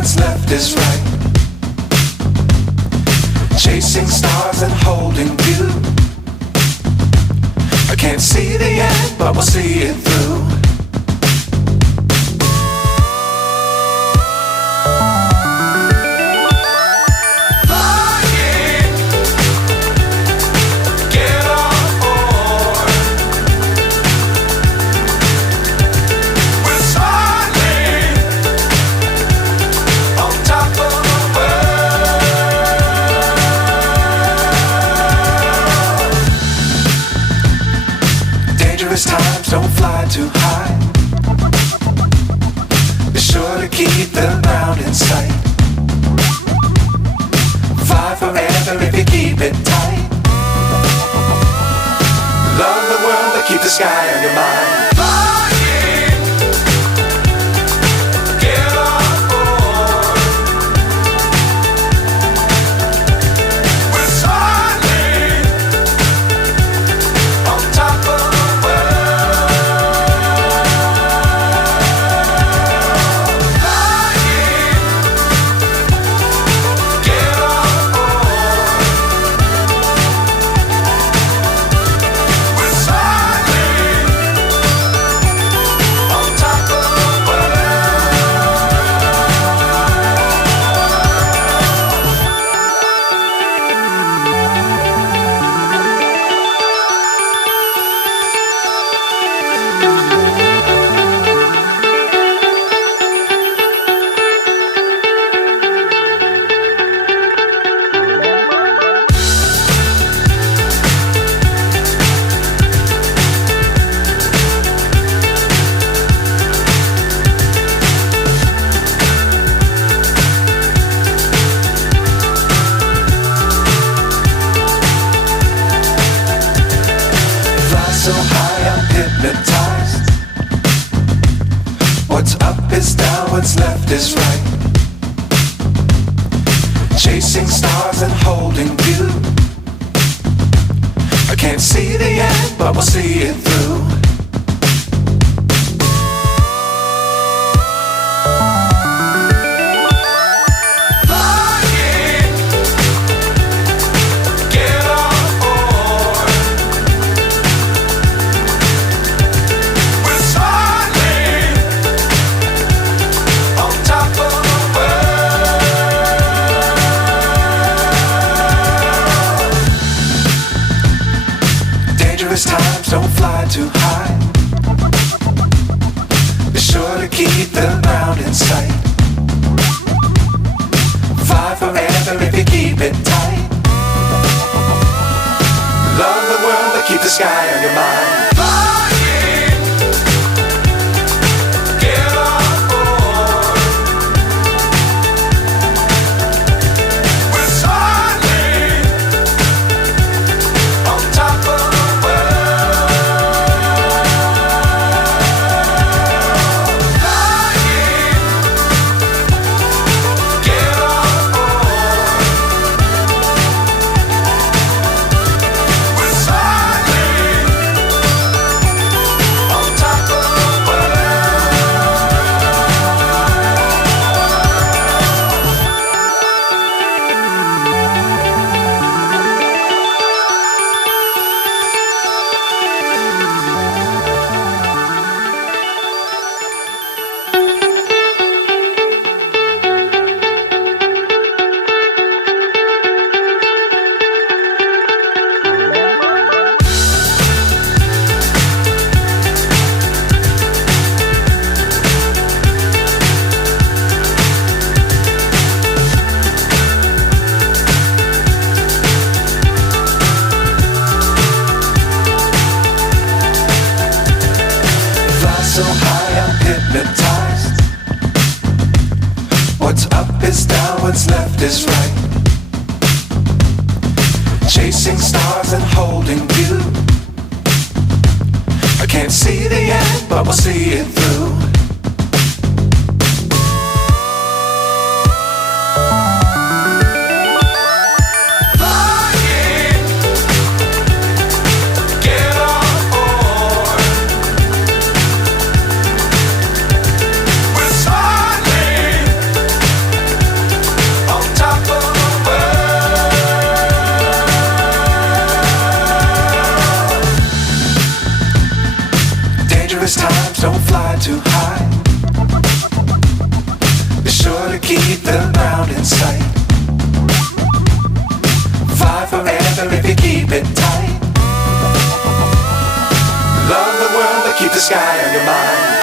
what's left is right. Chasing stars and holding you. I can't see the end, but we'll see it through. Times don't fly too high. Be sure to keep the ground in sight. Fly forever if you keep it tight. Love the world but keep the sky on your mind. So high I'm hypnotized. What's up is down, what's left is right. Chasing stars and holding you. I can't see the end, but we'll see it through. Times don't fly too high. Be sure to keep the ground in sight. Fly forever if you keep it tight. Love the world but keep the sky on your mind. So high I'm hypnotized. What's up is down, what's left is right. Chasing stars and holding you. I can't see the end, but we'll see it through. too high. Be sure to keep the ground in sight. Fly forever if you keep it tight. Love the world but keep the sky on your mind.